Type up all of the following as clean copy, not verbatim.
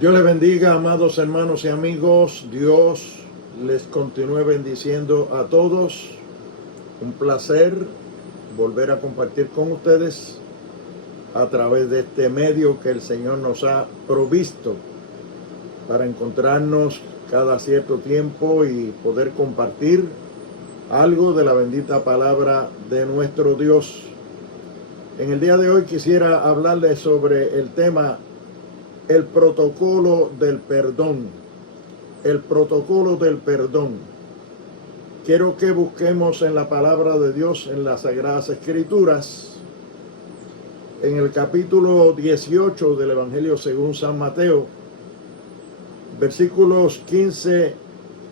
Dios les bendiga, amados hermanos y amigos. Dios les continúe bendiciendo a todos. Un placer volver a compartir con ustedes a través de este medio que el Señor nos ha provisto para encontrarnos cada cierto tiempo y poder compartir algo de la bendita palabra de nuestro Dios. En el día de hoy quisiera hablarles sobre el tema el protocolo del perdón. El protocolo del perdón. Quiero que busquemos en la palabra de Dios, en las Sagradas Escrituras, en el capítulo 18 del Evangelio según San Mateo, versículos 15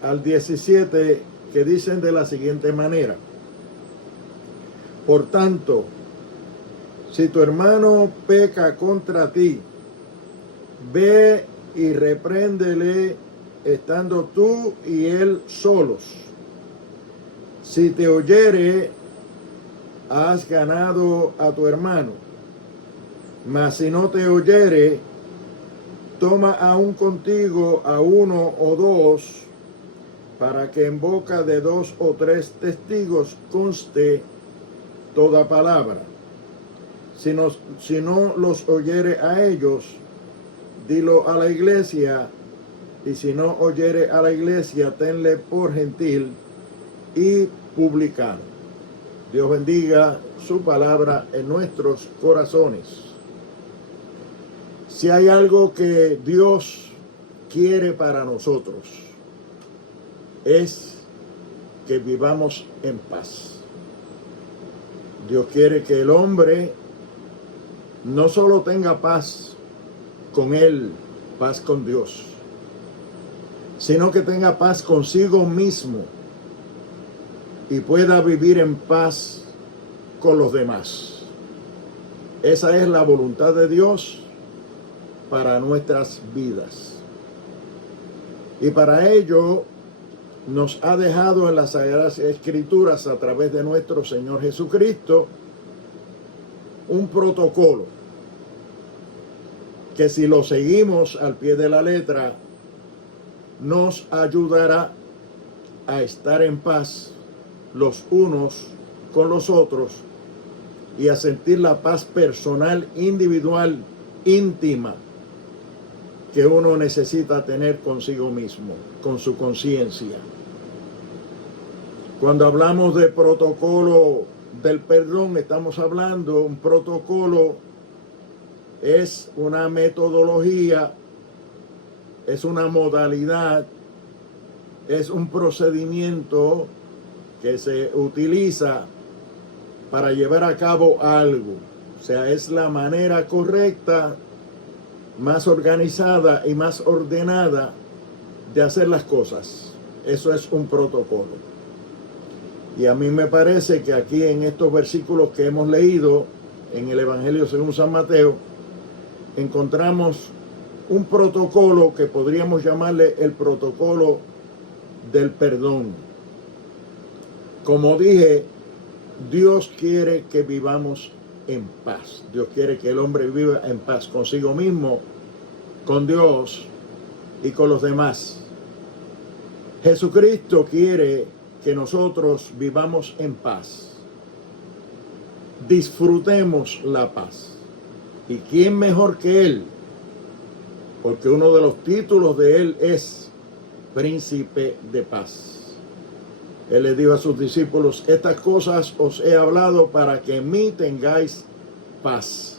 al 17, que dicen de la siguiente manera: Por tanto, si tu hermano peca contra ti, ve y repréndele estando tú y él solos. Si te oyere, has ganado a tu hermano. Mas si no te oyere, toma aún contigo a uno o dos, para que en boca de 2 o 3 testigos conste toda palabra. Si no los oyere a ellos, dilo a la iglesia, y si no oyere a la iglesia, tenle por gentil y publicano. Dios bendiga su palabra en nuestros corazones. Si hay algo que Dios quiere para nosotros, es que vivamos en paz. Dios quiere que el hombre no solo tenga paz con Él, paz con Dios, sino que tenga paz consigo mismo y pueda vivir en paz con los demás. Esa es la voluntad de Dios para nuestras vidas. Y para ello nos ha dejado en las Sagradas Escrituras, a través de nuestro Señor Jesucristo, un protocolo que, si lo seguimos al pie de la letra, nos ayudará a estar en paz los unos con los otros y a sentir la paz personal, individual, íntima, que uno necesita tener consigo mismo, con su conciencia. Cuando hablamos de protocolo del perdón, estamos hablando un protocolo. Es una metodología, es una modalidad, es un procedimiento que se utiliza para llevar a cabo algo. O sea, es la manera correcta, más organizada y más ordenada de hacer las cosas. Eso es un protocolo. Y a mí me parece que aquí, en estos versículos que hemos leído en el Evangelio según San Mateo, encontramos un protocolo que podríamos llamarle el protocolo del perdón. Como dije, Dios quiere que vivamos en paz. Dios quiere que el hombre viva en paz consigo mismo, con Dios y con los demás. Jesucristo quiere que nosotros vivamos en paz. Disfrutemos la paz. ¿Y quién mejor que Él? Porque uno de los títulos de Él es Príncipe de Paz. Él le dijo a sus discípulos: estas cosas os he hablado para que en mí tengáis paz.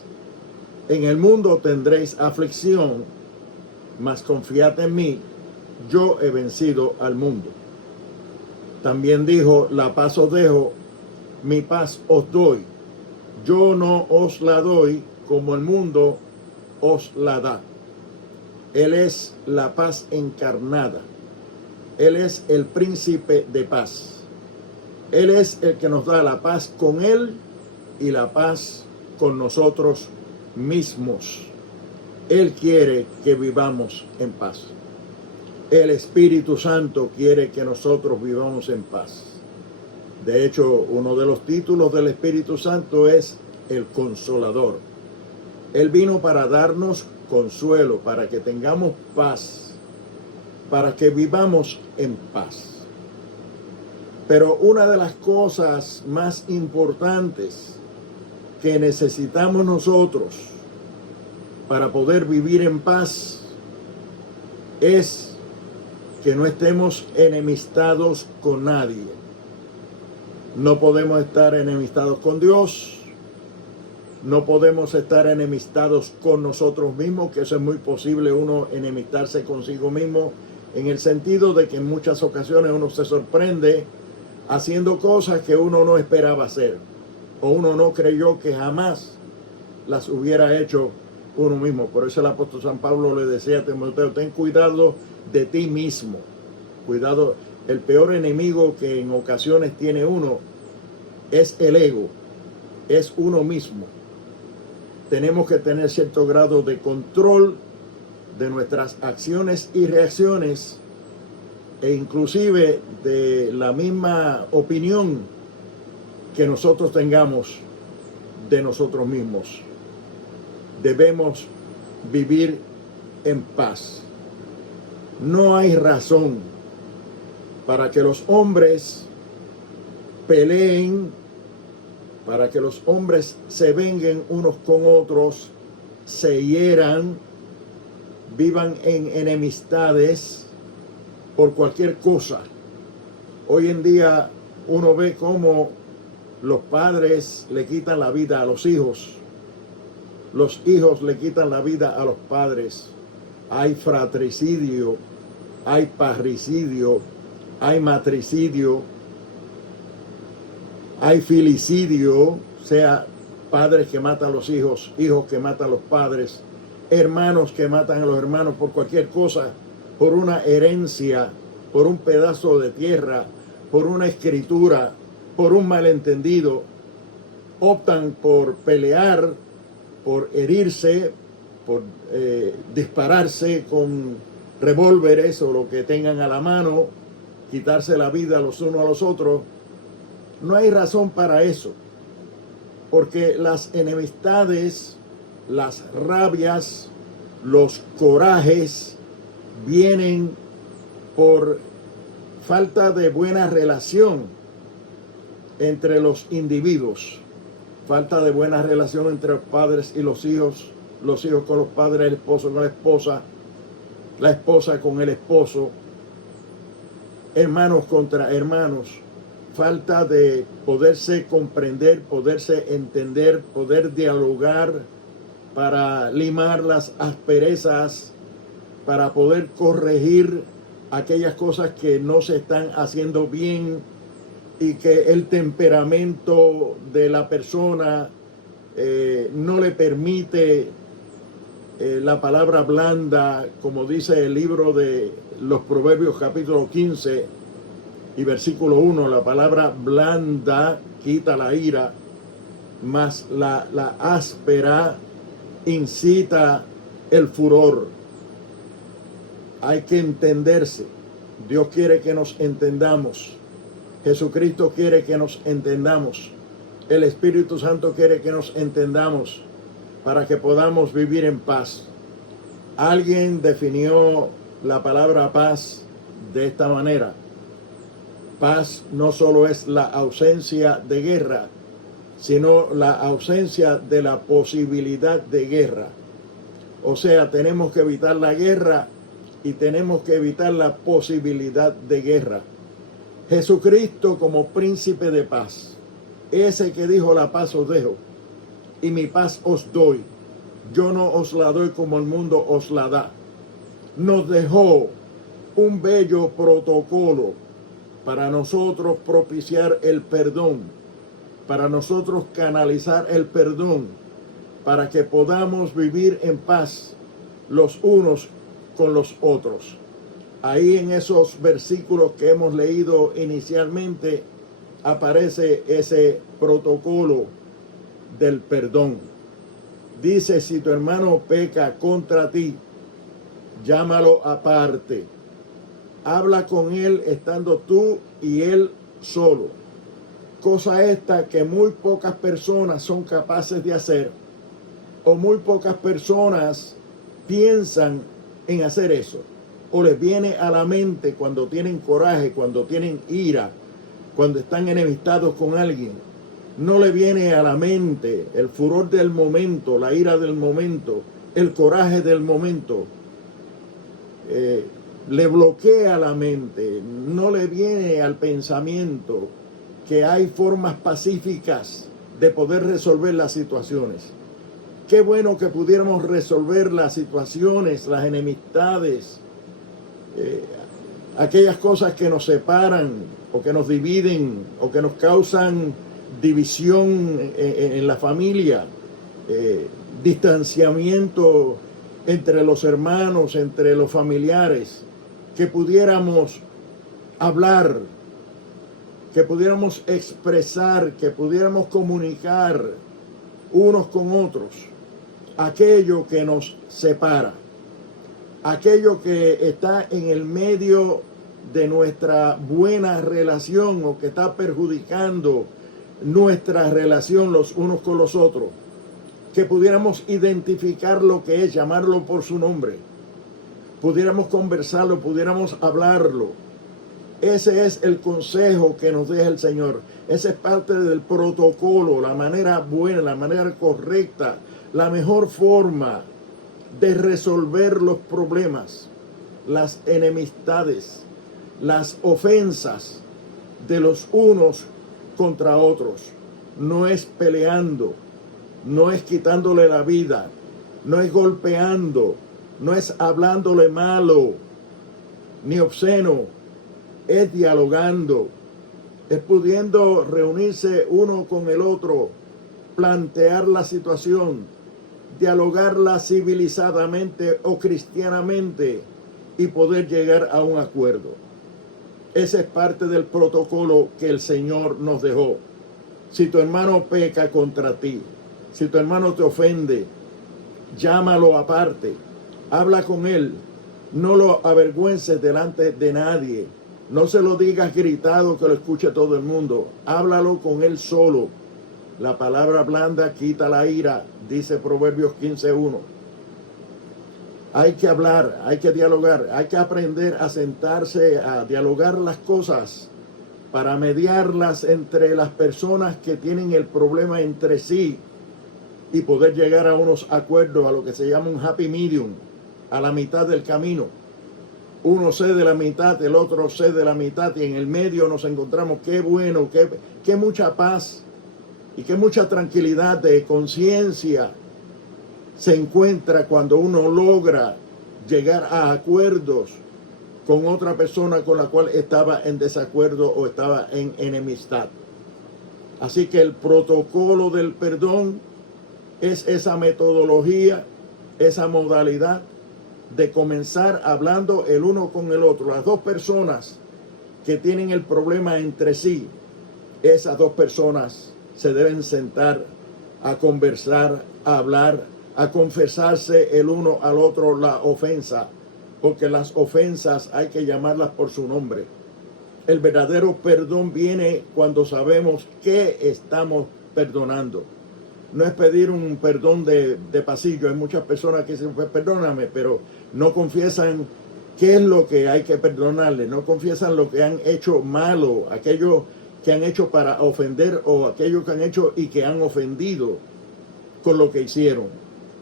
En el mundo tendréis aflicción, mas confiad en mí, yo he vencido al mundo. También dijo: la paz os dejo, mi paz os doy. Yo no os la doy como el mundo os la da. Él es la paz encarnada. Él es el príncipe de paz. Él es el que nos da la paz con Él y la paz con nosotros mismos. Él quiere que vivamos en paz. El Espíritu Santo quiere que nosotros vivamos en paz. De hecho, uno de los títulos del Espíritu Santo es el Consolador. Él vino para darnos consuelo, para que tengamos paz, para que vivamos en paz. Pero una de las cosas más importantes que necesitamos nosotros para poder vivir en paz es que no estemos enemistados con nadie. No podemos estar enemistados con Dios, no podemos estar enemistados con nosotros mismos, que eso es muy posible, uno enemistarse consigo mismo, en el sentido de que en muchas ocasiones uno se sorprende haciendo cosas que uno no esperaba hacer, o uno no creyó que jamás las hubiera hecho uno mismo. Por eso el apóstol San Pablo le decía a Timoteo: ten cuidado de ti mismo. Cuidado, el peor enemigo que en ocasiones tiene uno es el ego, es uno mismo. Tenemos que tener cierto grado de control de nuestras acciones y reacciones, e inclusive de la misma opinión que nosotros tengamos de nosotros mismos. Debemos vivir en paz. No hay razón para que los hombres peleen, para que los hombres se venguen unos con otros, se hieran, vivan en enemistades por cualquier cosa. Hoy en día uno ve cómo los padres le quitan la vida a los hijos le quitan la vida a los padres. Hay fratricidio, hay parricidio, hay matricidio, hay filicidio, o sea, padres que matan a los hijos, hijos que matan a los padres, hermanos que matan a los hermanos por cualquier cosa, por una herencia, por un pedazo de tierra, por una escritura, por un malentendido. Optan por pelear, por herirse, por dispararse con revólveres o lo que tengan a la mano, quitarse la vida los unos a los otros. No hay razón para eso, porque las enemistades, las rabias, los corajes vienen por falta de buena relación entre los individuos, falta de buena relación entre los padres y los hijos con los padres, el esposo con la esposa con el esposo, hermanos contra hermanos, falta de poderse comprender, poderse entender, poder dialogar para limar las asperezas, para poder corregir aquellas cosas que no se están haciendo bien y que el temperamento de la persona no le permite la palabra blanda, como dice el libro de los Proverbios capítulo 15 y versículo 1, la palabra blanda quita la ira, mas la áspera incita el furor. Hay que entenderse. Dios quiere que nos entendamos. Jesucristo quiere que nos entendamos. El Espíritu Santo quiere que nos entendamos para que podamos vivir en paz. Alguien definió la palabra paz de esta manera: paz no solo es la ausencia de guerra, sino la ausencia de la posibilidad de guerra. O sea, tenemos que evitar la guerra y tenemos que evitar la posibilidad de guerra. Jesucristo como príncipe de paz, ese que dijo: la paz os dejo y mi paz os doy, yo no os la doy como el mundo os la da, nos dejó un bello protocolo para nosotros propiciar el perdón, para nosotros canalizar el perdón, para que podamos vivir en paz los unos con los otros. Ahí en esos versículos que hemos leído inicialmente aparece ese protocolo del perdón. Dice: si tu hermano peca contra ti, llámalo aparte. Habla con él estando tú y él solo. Cosa esta que muy pocas personas son capaces de hacer, o muy pocas personas piensan en hacer eso, o les viene a la mente cuando tienen coraje, cuando tienen ira, cuando están enemistados con alguien, no le viene a la mente el furor del momento, la ira del momento, el coraje del momento, le bloquea la mente, no le viene al pensamiento que hay formas pacíficas de poder resolver las situaciones. Qué bueno que pudiéramos resolver las situaciones, las enemistades, aquellas cosas que nos separan o que nos dividen o que nos causan división en la familia, distanciamiento entre los hermanos, entre los familiares, que pudiéramos hablar, que pudiéramos expresar, que pudiéramos comunicar unos con otros aquello que nos separa, aquello que está en el medio de nuestra buena relación o que está perjudicando nuestra relación los unos con los otros, que pudiéramos identificar lo que es, llamarlo por su nombre, pudiéramos conversarlo, pudiéramos hablarlo. Ese es el consejo que nos deja el Señor. Esa es parte del protocolo, la manera buena, la manera correcta, la mejor forma de resolver los problemas, las enemistades, las ofensas de los unos contra otros. No es peleando, no es quitándole la vida, no es golpeando, no es hablándole malo, ni obsceno. Es dialogando, es pudiendo reunirse uno con el otro, plantear la situación, dialogarla civilizadamente o cristianamente y poder llegar a un acuerdo. Ese es parte del protocolo que el Señor nos dejó. Si tu hermano peca contra ti, si tu hermano te ofende, llámalo aparte, habla con él, no lo avergüences delante de nadie. No se lo digas gritado que lo escuche todo el mundo. Háblalo con él solo. La palabra blanda quita la ira, dice Proverbios 15:1. Hay que hablar, hay que dialogar, hay que aprender a sentarse, a dialogar las cosas para mediarlas entre las personas que tienen el problema entre sí y poder llegar a unos acuerdos, a lo que se llama un happy medium, a la mitad del camino. Uno cede la mitad, el otro cede la mitad y en el medio nos encontramos. Qué bueno, qué mucha paz y qué mucha tranquilidad de conciencia se encuentra cuando uno logra llegar a acuerdos con otra persona con la cual estaba en desacuerdo o estaba en enemistad. Así que el protocolo del perdón es esa metodología, esa modalidad de comenzar hablando el uno con el otro. Las dos personas que tienen el problema entre sí, esas dos personas se deben sentar a conversar, a hablar, a confesarse el uno al otro la ofensa, porque las ofensas hay que llamarlas por su nombre. El verdadero perdón viene cuando sabemos que estamos perdonando. No es pedir un perdón de pasillo. Hay muchas personas que dicen, pues perdóname, pero no confiesan qué es lo que hay que perdonarle. No confiesan lo que han hecho malo, aquello que han hecho para ofender o aquello que han hecho y que han ofendido con lo que hicieron.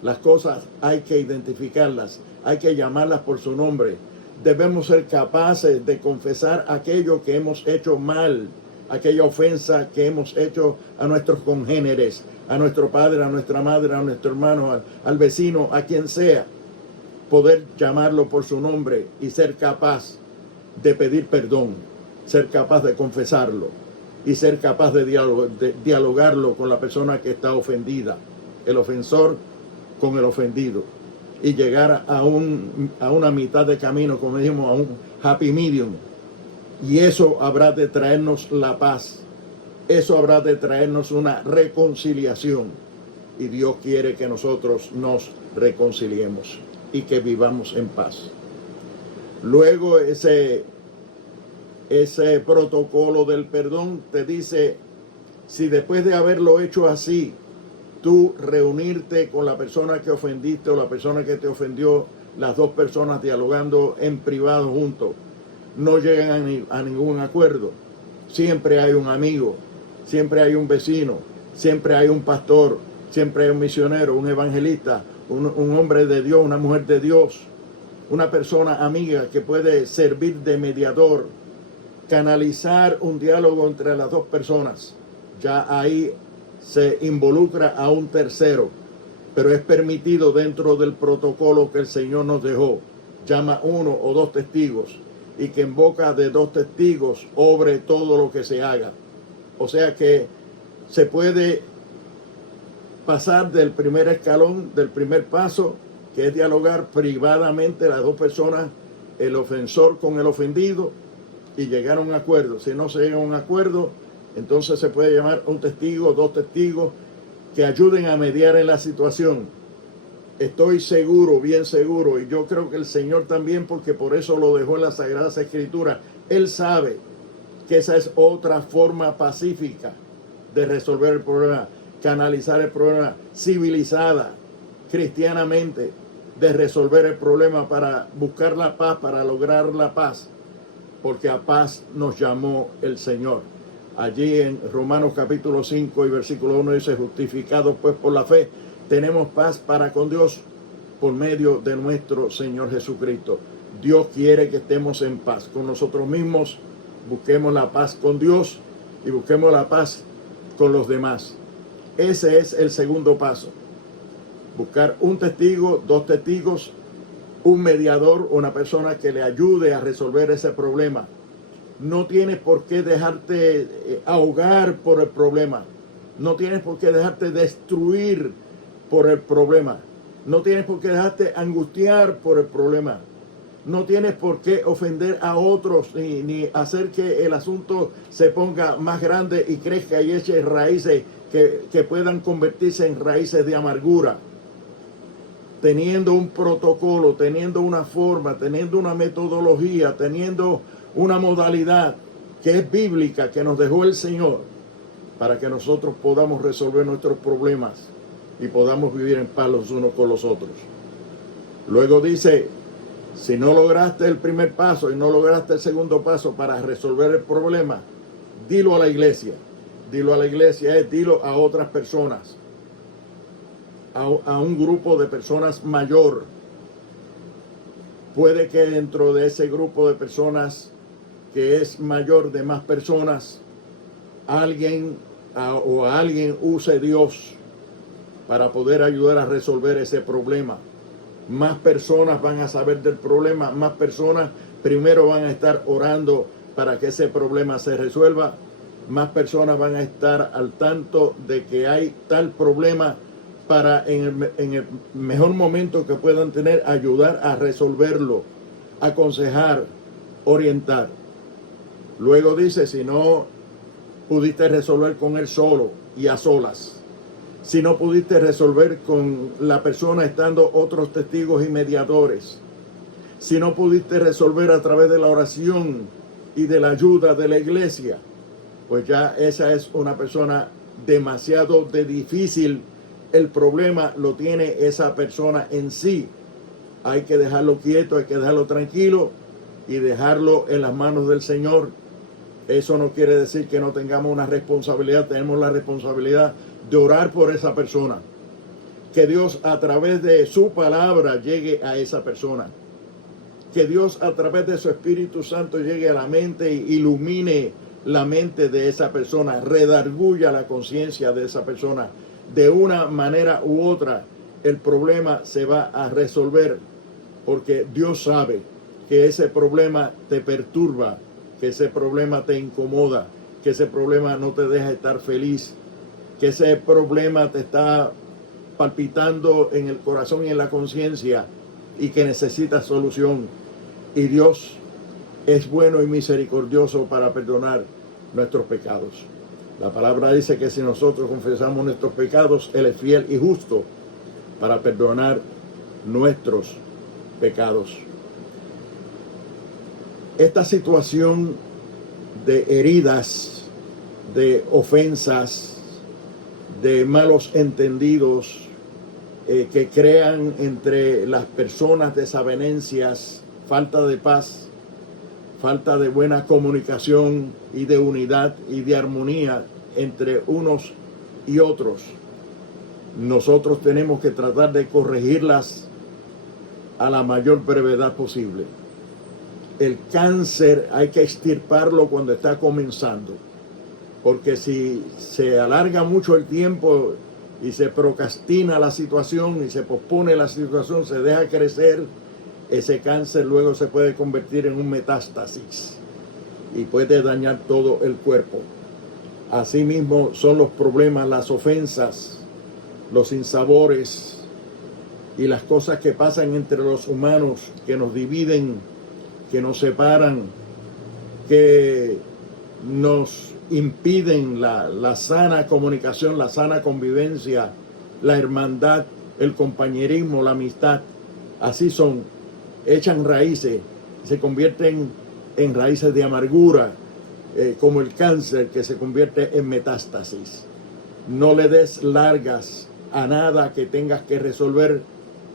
Las cosas hay que identificarlas, hay que llamarlas por su nombre. Debemos ser capaces de confesar aquello que hemos hecho mal, aquella ofensa que hemos hecho a nuestros congéneres, a nuestro padre, a nuestra madre, a nuestro hermano, al vecino, a quien sea. Poder llamarlo por su nombre y ser capaz de pedir perdón, ser capaz de confesarlo y ser capaz de dialogarlo con la persona que está ofendida, el ofensor con el ofendido, y llegar a una mitad de camino, como dijimos, a un happy medium. Y eso habrá de traernos la paz, eso habrá de traernos una reconciliación, y Dios quiere que nosotros nos reconciliemos y que vivamos en paz. Luego ese protocolo del perdón te dice, si después de haberlo hecho así, tú reunirte con la persona que ofendiste o la persona que te ofendió, las dos personas dialogando en privado juntos, no llegan a ningún acuerdo. Siempre hay un amigo, siempre hay un vecino, siempre hay un pastor, siempre hay un misionero, un evangelista, un hombre de Dios, una mujer de Dios, una persona amiga que puede servir de mediador, canalizar un diálogo entre las dos personas. Ya ahí se involucra a un tercero, pero es permitido dentro del protocolo que el Señor nos dejó. Llama uno o dos testigos y que en boca de dos testigos obre todo lo que se haga. O sea que se puede pasar del primer escalón, del primer paso, que es dialogar privadamente las dos personas, el ofensor con el ofendido, y llegar a un acuerdo. Si no se llega a un acuerdo, entonces se puede llamar un testigo, dos testigos, que ayuden a mediar en la situación. Estoy seguro, bien seguro, y yo creo que el Señor también, porque por eso lo dejó en las Sagradas Escrituras. Él sabe que esa es otra forma pacífica de resolver el problema, canalizar el problema, civilizada, cristianamente, de resolver el problema para buscar la paz, para lograr la paz, porque a paz nos llamó el Señor. Allí en Romanos capítulo 5 y versículo 1 dice: justificados pues por la fe, tenemos paz para con Dios por medio de nuestro Señor Jesucristo. Dios quiere que estemos en paz con nosotros mismos, busquemos la paz con Dios y busquemos la paz con los demás. Ese es el segundo paso. Buscar un testigo, dos testigos, un mediador, una persona que le ayude a resolver ese problema. No tienes por qué dejarte ahogar por el problema. No tienes por qué dejarte destruir por el problema. No tienes por qué dejarte angustiar por el problema. No tienes por qué ofender a otros ni hacer que el asunto se ponga más grande y crezca y eche raíces que puedan convertirse en raíces de amargura. Teniendo un protocolo, teniendo una forma, teniendo una metodología, teniendo una modalidad que es bíblica, que nos dejó el Señor, para que nosotros podamos resolver nuestros problemas y podamos vivir en paz los unos con los otros. Luego dice: si no lograste el primer paso y no lograste el segundo paso para resolver el problema, dilo a la iglesia. Dilo a la iglesia es dilo a otras personas, a un grupo de personas mayor. Puede que dentro de ese grupo de personas que es mayor, de más personas, alguien use Dios para poder ayudar a resolver ese problema. Más personas van a saber del problema, más personas primero van a estar orando para que ese problema se resuelva, más personas van a estar al tanto de que hay tal problema para en el mejor momento que puedan tener, ayudar a resolverlo, aconsejar, orientar. Luego dice: si no pudiste resolver con él solo y a solas, si no pudiste resolver con la persona estando otros testigos y mediadores, si no pudiste resolver a través de la oración y de la ayuda de la iglesia, pues ya esa es una persona demasiado difícil. El problema lo tiene esa persona en sí. Hay que dejarlo quieto, hay que dejarlo tranquilo y dejarlo en las manos del Señor. Eso no quiere decir que no tengamos una responsabilidad. Tenemos la responsabilidad de orar por esa persona. Que Dios a través de su palabra llegue a esa persona. Que Dios a través de su Espíritu Santo llegue a la mente e ilumine la mente de esa persona. Redarguya la conciencia de esa persona. De una manera u otra, el problema se va a resolver, porque Dios sabe que ese problema te perturba, que ese problema te incomoda, que ese problema no te deja estar feliz, que ese problema te está palpitando en el corazón y en la conciencia y que necesitas solución. Y Dios es bueno y misericordioso para perdonar nuestros pecados. La palabra dice que si nosotros confesamos nuestros pecados, Él es fiel y justo para perdonar nuestros pecados. Esta situación de heridas, de ofensas, de malos entendidos que crean entre las personas desavenencias, falta de paz, falta de buena comunicación y de unidad y de armonía entre unos y otros. Nosotros tenemos que tratar de corregirlas a la mayor brevedad posible. El cáncer hay que extirparlo cuando está comenzando, porque si se alarga mucho el tiempo y se procrastina la situación y se pospone la situación, se deja crecer, ese cáncer luego se puede convertir en un metástasis y puede dañar todo el cuerpo. Asimismo son los problemas, las ofensas, los sinsabores y las cosas que pasan entre los humanos, que nos dividen, que nos separan, que nos impiden la sana comunicación, la sana convivencia, la hermandad, el compañerismo, la amistad. Así son, echan raíces, se convierten en raíces de amargura, como el cáncer que se convierte en metástasis. No le des largas a nada que tengas que resolver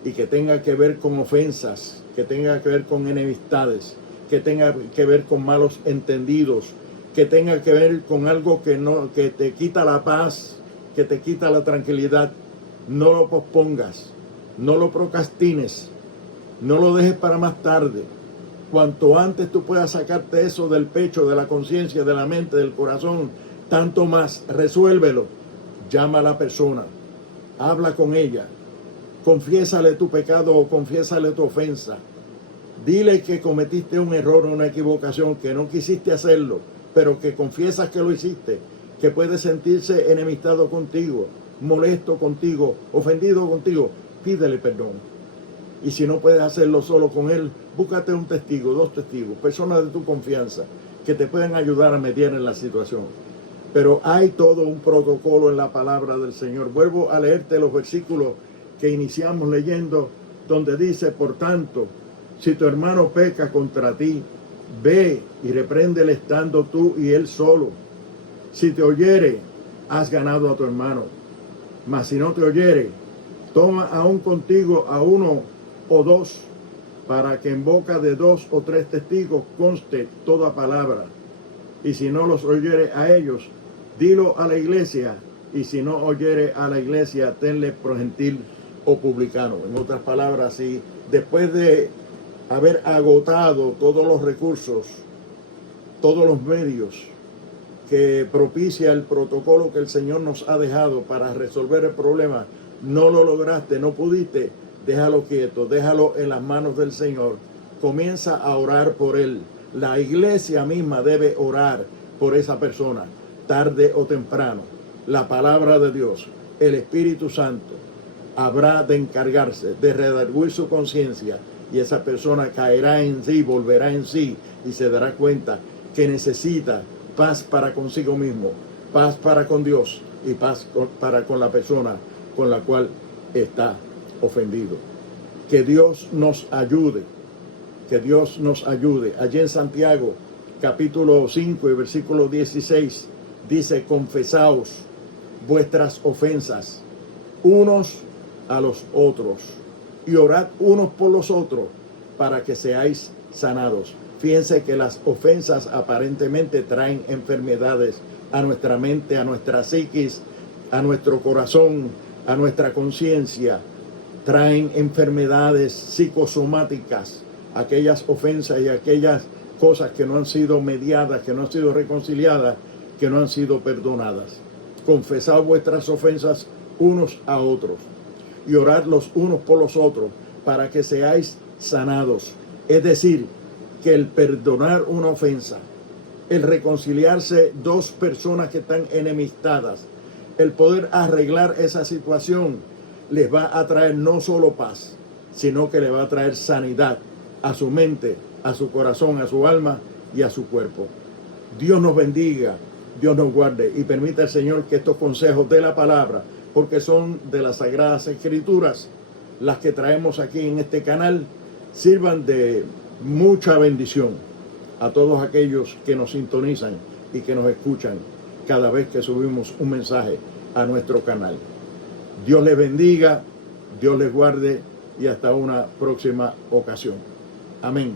y que tenga que ver con ofensas, que tenga que ver con enemistades, que tenga que ver con malos entendidos, que tenga que ver con algo que te quita la paz, que te quita la tranquilidad. No lo pospongas, no lo procrastines, no lo dejes para más tarde. Cuanto antes tú puedas sacarte eso del pecho, de la conciencia, de la mente, del corazón, tanto más, resuélvelo. Llama a la persona, habla con ella, confiésale tu pecado o confiésale tu ofensa. Dile que cometiste un error o una equivocación, que no quisiste hacerlo, pero que confiesas que lo hiciste, que puede sentirse enemistado contigo, molesto contigo, ofendido contigo. Pídele perdón. Y si no puedes hacerlo solo con él, búscate un testigo, 2 testigos, personas de tu confianza, que te puedan ayudar a mediar en la situación. Pero hay todo un protocolo en la palabra del Señor. Vuelvo a leerte los versículos que iniciamos leyendo, donde dice: por tanto, si tu hermano peca contra ti, ve y repréndele estando tú y él solo. Si te oyere, has ganado a tu hermano. Mas si no te oyere, toma aún contigo a 1 o 2, para que en boca de 2 o 3 testigos conste toda palabra. Y si no los oyere a ellos, dilo a la iglesia. Y si no oyere a la iglesia, tenle por gentil o publicano. En otras palabras, si después de haber agotado todos los recursos, todos los medios que propicia el protocolo que el Señor nos ha dejado para resolver el problema, no lo lograste, no pudiste, déjalo quieto, déjalo en las manos del Señor. Comienza a orar por él. La iglesia misma debe orar por esa persona, tarde o temprano. La palabra de Dios, el Espíritu Santo, habrá de encargarse de redarguir su conciencia, y esa persona caerá en sí, volverá en sí y se dará cuenta que necesita paz para consigo mismo, paz para con Dios y paz para con la persona con la cual está ofendido. Que Dios nos ayude, que Dios nos ayude. Allí en Santiago, capítulo 5 y versículo 16, dice: confesaos vuestras ofensas unos a los otros y orad unos por los otros para que seáis sanados. Fíjense que las ofensas aparentemente traen enfermedades a nuestra mente, a nuestra psiquis, a nuestro corazón, a nuestra conciencia. Traen enfermedades psicosomáticas, aquellas ofensas y aquellas cosas que no han sido mediadas, que no han sido reconciliadas, que no han sido perdonadas. Confesad vuestras ofensas unos a otros y orad los unos por los otros para que seáis sanados. Es decir, que el perdonar una ofensa, el reconciliarse 2 personas que están enemistadas, el poder arreglar esa situación, les va a traer no solo paz, sino que le va a traer sanidad a su mente, a su corazón, a su alma y a su cuerpo. Dios nos bendiga, Dios nos guarde y permita al Señor que estos consejos de la palabra, porque son de las Sagradas Escrituras, las que traemos aquí en este canal, sirvan de mucha bendición a todos aquellos que nos sintonizan y que nos escuchan cada vez que subimos un mensaje a nuestro canal. Dios les bendiga, Dios les guarde y hasta una próxima ocasión. Amén.